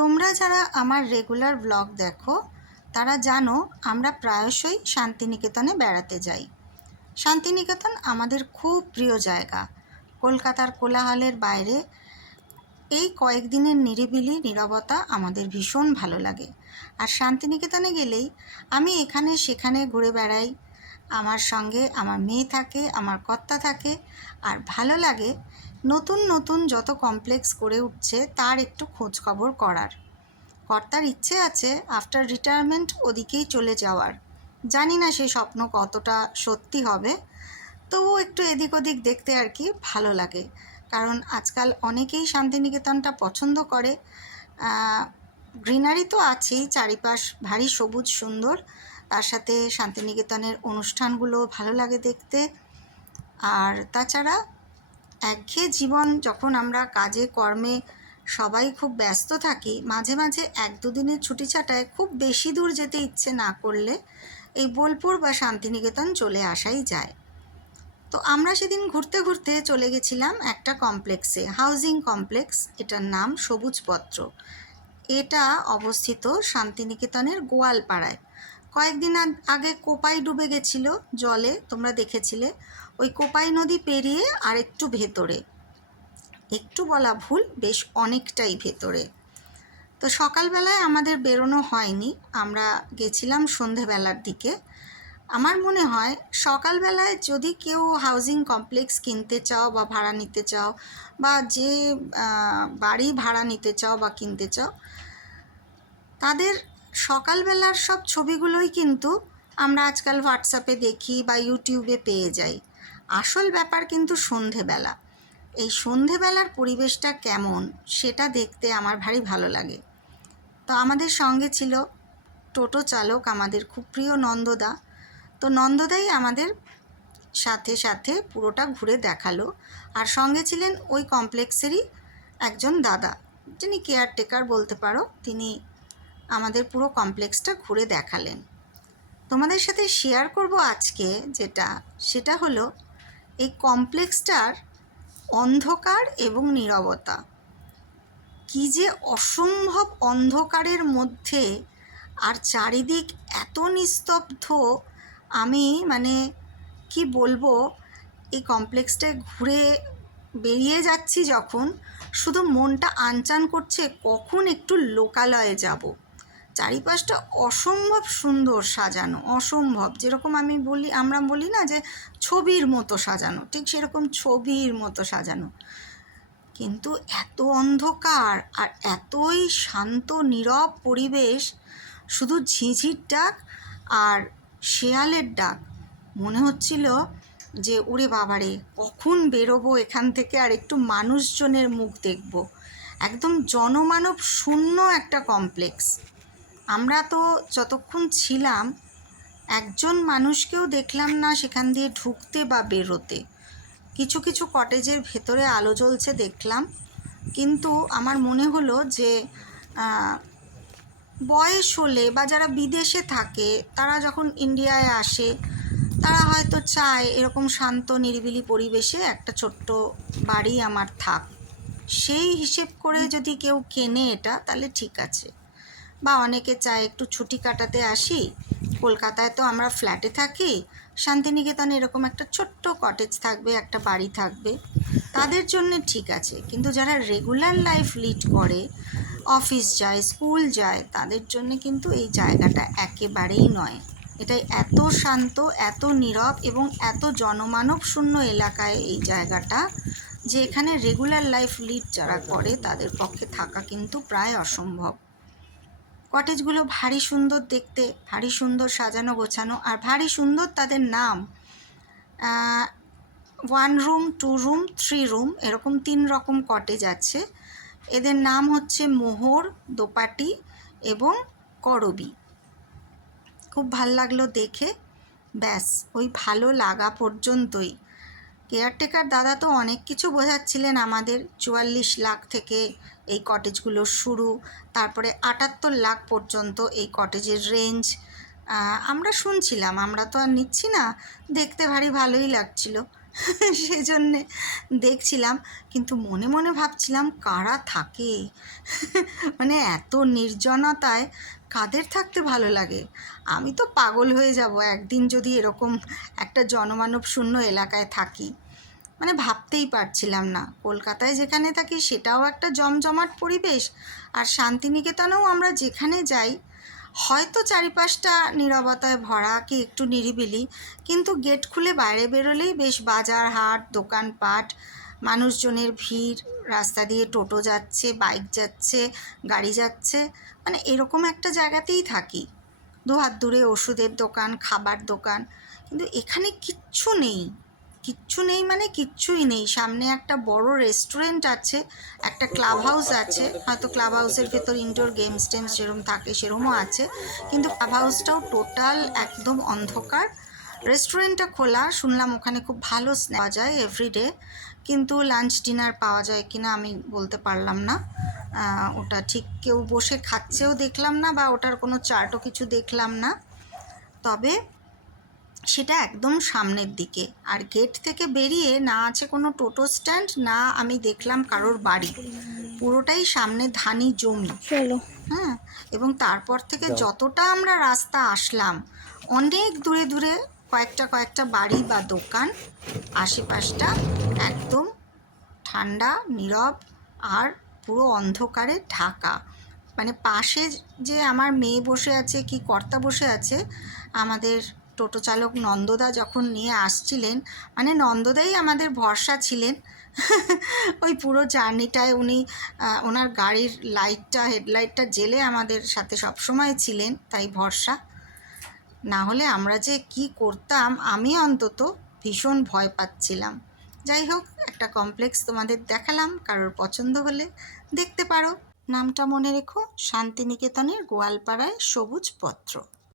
তোমরা যারা আমার রেগুলার ব্লগ দেখো, তারা জানো আমরা প্রায়শই শান্তিনিকেতনে বেড়াতে যাই। শান্তিনিকেতন আমাদের খুব প্রিয় জায়গা। কলকাতার কোলাহলের বাইরে এই কয়েকদিনের নিরিবিলি নীরবতা আমাদের ভীষণ ভালো লাগে। আর শান্তিনিকেতনে গেলেই আমি এখানে সেখানে ঘুরে বেড়াই। আমার সঙ্গে আমার মেয়ে থাকে, আমার কর্তা থাকে, আর ভালো লাগে নতুন নতুন যত কমপ্লেক্স করে উঠছে, তার একটু খোঁজ খবর করার। কর্তার ইচ্ছে আছে আফটার রিটায়ারমেন্ট ওদিকেই চলে যাওয়ার। জানি না সেই স্বপ্ন কতটা সত্যি হবে, তবুও একটু এদিক ওদিক দেখতে আর কি ভালো লাগে। কারণ আজকাল অনেকেই শান্তিনিকেতনটা পছন্দ করে। গ্রিনারি তো আছেই, চারিপাশ ভারী সবুজ সুন্দর। তার সাথে শান্তিনিকেতনের অনুষ্ঠানগুলো ভালো লাগে দেখতে। আর তাছাড়া একঘেয়ে জীবন যখন আমরা কাজে, কর্মে সবাই খুব ব্যস্ত থাকি, মাঝে মাঝে এক দুদিনের ছুটি ছাটায় খুব বেশি দূর যেতে ইচ্ছে না করলে এই বোলপুর বা শান্তিনিকেতন চলে আসাই যায়। তো আমরা সেদিন ঘুরতে ঘুরতে চলে গেছিলাম একটা কমপ্লেক্সে, হাউজিং কমপ্লেক্স। এটার নাম সবুজপত্র। এটা অবস্থিত শান্তিনিকেতনের গোয়ালপাড়ায়। কয়েকদিন আগে কোপাই ডুবে গেছিল জলে, তোমরা দেখেছিলে। ওই কোপাই নদী পেরিয়ে আর একটু ভেতরে। একটু বলা ভুল, বেশ অনেকটাই ভেতরে। তো সকালবেলায় আমাদের বেরোনো হয়নি। আমরা গেছিলাম সন্ধেবেলার দিকে। আমার মনে হয় সকালবেলায় যদি কেউ হাউজিং কমপ্লেক্স কিনতে চাও বা ভাড়া নিতে চাও বা যে বাড়ি ভাড়া নিতে চাও বা কিনতে চাও, তাদের সকালবেলার সব ছবিগুলোই কিন্তু আমরা আজকাল হোয়াটসঅ্যাপে দেখি বা ইউটিউবে পেয়ে যাই। আসল ব্যাপার কিন্তু সন্ধেবেলা। এই সন্ধেবেলার পরিবেশটা কেমন সেটা দেখতে আমার ভারী ভালো লাগে। তো আমাদের সঙ্গে ছিল টোটো চালক আমাদের খুব প্রিয় নন্দদা। তো নন্দদাই আমাদের সাথে সাথে পুরোটা ঘুরে দেখাল। আর সঙ্গে ছিলেন ওই কমপ্লেক্সেরই একজন দাদা, যিনি কেয়ারটেকার বলতে পারো। তিনি আমাদের পুরো কমপ্লেক্সটা ঘুরে দেখালেন। তোমাদের সাথে শেয়ার করব আজকে যেটা, সেটা হলো এই কমপ্লেক্সটার অন্ধকার এবং নীরবতা। কি যে অসম্ভব অন্ধকারের মধ্যে আর চারিদিক এত নিস্তব্ধ, আমি মানে কি বলব, এই কমপ্লেক্সটায় ঘুরে বেরিয়ে যাচ্ছি যখন, শুধু মনটা আনচান করছে কখন একটু লোকালয়ে যাব। চারিপাশটা অসম্ভব সুন্দর সাজানো, অসম্ভব। যেরকম আমি বলি, আমরা বলি না যে ছবির মতো সাজানো, ঠিক সেরকম ছবির মতো সাজানো। কিন্তু এত অন্ধকার আর এতই শান্ত, নীরব পরিবেশ, শুধু ঝিঝির ডাক আর শেয়ালের ডাক। মনে হচ্ছিল যে, ওরে বাবারে, কখন বেরোবো এখান থেকে আর একটু মানুষজনের মুখ দেখব? একদম জনমানব শূন্য একটা কমপ্লেক্স। আমরা তো যতক্ষণ ছিলাম, একজন মানুষকেও দেখলাম না সেখান দিয়ে ঢুকতে বা বেরোতে। কিছু কিছু কটেজের ভেতরে আলো জ্বলছে দেখলাম, কিন্তু আমার মনে হলো যে বয়স হলে বা যারা বিদেশে থাকে, তারা যখন ইন্ডিয়ায় আসে, তারা হয়তো চায় এরকম শান্ত, নিরিবিলি পরিবেশে একটা ছোট্ট বাড়ি আমার থাক। সেই হিসেব করে যদি কেউ কেনে এটা, তাহলে ঠিক আছে। বা অনেকে চায় একটু ছুটি কাটাতে আসি। কলকাতায় তো আমরা ফ্ল্যাটে থাকি। শান্তিনিকেতনে এরকম একটা ছোট্ট কটেজ থাকবে, একটা বাড়ি থাকবে। তাদের জন্য ঠিক আছে। কিন্তু যারা রেগুলার লাইফ লিড করে অফিস যায় স্কুল যায়, তাদের জন্য কিন্তু এই জায়গাটা একেবারেই নয়। এটাই এত শান্ত, এত নীরব এবং এত জনমানব শূন্য এলাকায় এই জায়গাটা যে এখানে রেগুলার লাইফ লিড যারা করে, তাদের পক্ষে থাকা কিন্তু প্রায় অসম্ভব। কটেজগুলো ভারী সুন্দর দেখতে, ভারী সুন্দর সাজানো, গোছানো আর ভারী সুন্দর তাদের নাম। One room two room three room এরকম তিন রকম কটেজ আছে। এদের নাম হচ্ছে মোহর, দোপাটি এবং করবি। খুব ভালো লাগল দেখে। ব্যাস, ওই ভালো লাগা পর্যন্তই। কেয়ারটেকার দাদা তো অনেক কিছু বোঝাচ্ছিলেন আমাদের। চুয়াল্লিশ লাখ থেকে এই কটেজগুলো শুরু, তারপরে আটাত্তর লাখ পর্যন্ত এই কটেজের রেঞ্জ আমরা শুনছিলাম, আমরা তো আর নিচ্ছি না। দেখতে ভারী ভালোই লাগছিল। সেজন্যে দেখছিলাম, কিন্তু মনে মনে ভাবছিলাম কারা থাকে? মানে এত নির্জনতায় কাদের থাকতে ভালো লাগে? আমি তো পাগল হয়ে যাব একদিন যদি এরকম একটা জনমানব শূন্য এলাকায় থাকি। মানে ভাবতেই পারছিলাম না। কলকাতায় যেখানে থাকি সেটাও একটা জমজমাট পরিবেশ, আর শান্তিনিকেতনেও আমরা যেখানে যাই হয়তো চারিপাশটা নীরবতায় ভরা কি একটু নিরিবিলি, কিন্তু গেট খুলে বাইরে বেরোলেই বেশ বাজার হাট, দোকানপাট, মানুষজনের ভিড়, রাস্তা দিয়ে টোটো যাচ্ছে, বাইক যাচ্ছে, গাড়ি যাচ্ছে মানে এরকম একটা জায়গাতেই থাকি। দু হাত দূরে ওষুধের দোকান, খাবার দোকান, কিন্তু এখানে কিচ্ছু নেই। কিচ্ছু নেই মানে কিচ্ছুই নেই। সামনে একটা বড় রেস্টুরেন্ট আছে একটা ক্লাব হাউস আছে। হয়তো ক্লাব হাউসের ভেতর ইনডোর গেমস টেমস যেরকম থাকে সেরকমও আছে। কিন্তু ক্লাব হাউসটাও টোটাল একদম অন্ধকার। রেস্টুরেন্টটা খোলা শুনলাম ওখানে খুব ভালো স্ন্যাক পাওয়া যায় এভরিডে কিন্তু লাঞ্চ ডিনার পাওয়া যায় কিনা আমি বলতে পারলাম না। ওটা ঠিক কেউ বসে খাচ্ছেও দেখলাম না বা ওটার কোনো চার্টও কিছু দেখলাম না। তবে সেটা একদম সামনের দিকে। আর গেট থেকে বেরিয়ে না আছে কোনো টোটো স্ট্যান্ড না আমি দেখলাম কারোর বাড়ি। পুরোটাই সামনে ধানি জমি। চলো। হ্যাঁ এবং তারপর থেকে যতটা আমরা রাস্তা আসলাম অনেক দূরে দূরে কয়েকটা কয়েকটা বাড়ি বা দোকান আশেপাশটা একদম ঠান্ডা নীরব আর পুরো অন্ধকারে ঢাকা। মানে পাশে যে আমার মেয়ে বসে আছে কি কর্তা বসে আছে আমাদের টোটো চালক নন্দদা যখন নিয়ে আসছিলেন মানে নন্দদাই আমাদের ভরসা ছিলেন। ওই পুরো জার্নিটায় উনি ওনার গাড়ির লাইটটা, হেডলাইটটা জেলে আমাদের সাথে সবসময় ছিলেন, তাই ভরসা। না হলে আমরা যে কি করতাম, আমি অন্তত ভীষণ ভয় পাচ্ছিলাম। যাই হোক, একটা কমপ্লেক্স তোমাদের দেখালাম, কারোর পছন্দ হলে দেখতে পারো। নামটা মনে রেখো, শান্তিনিকেতনের গোয়ালপাড়ায় সবুজ পত্র।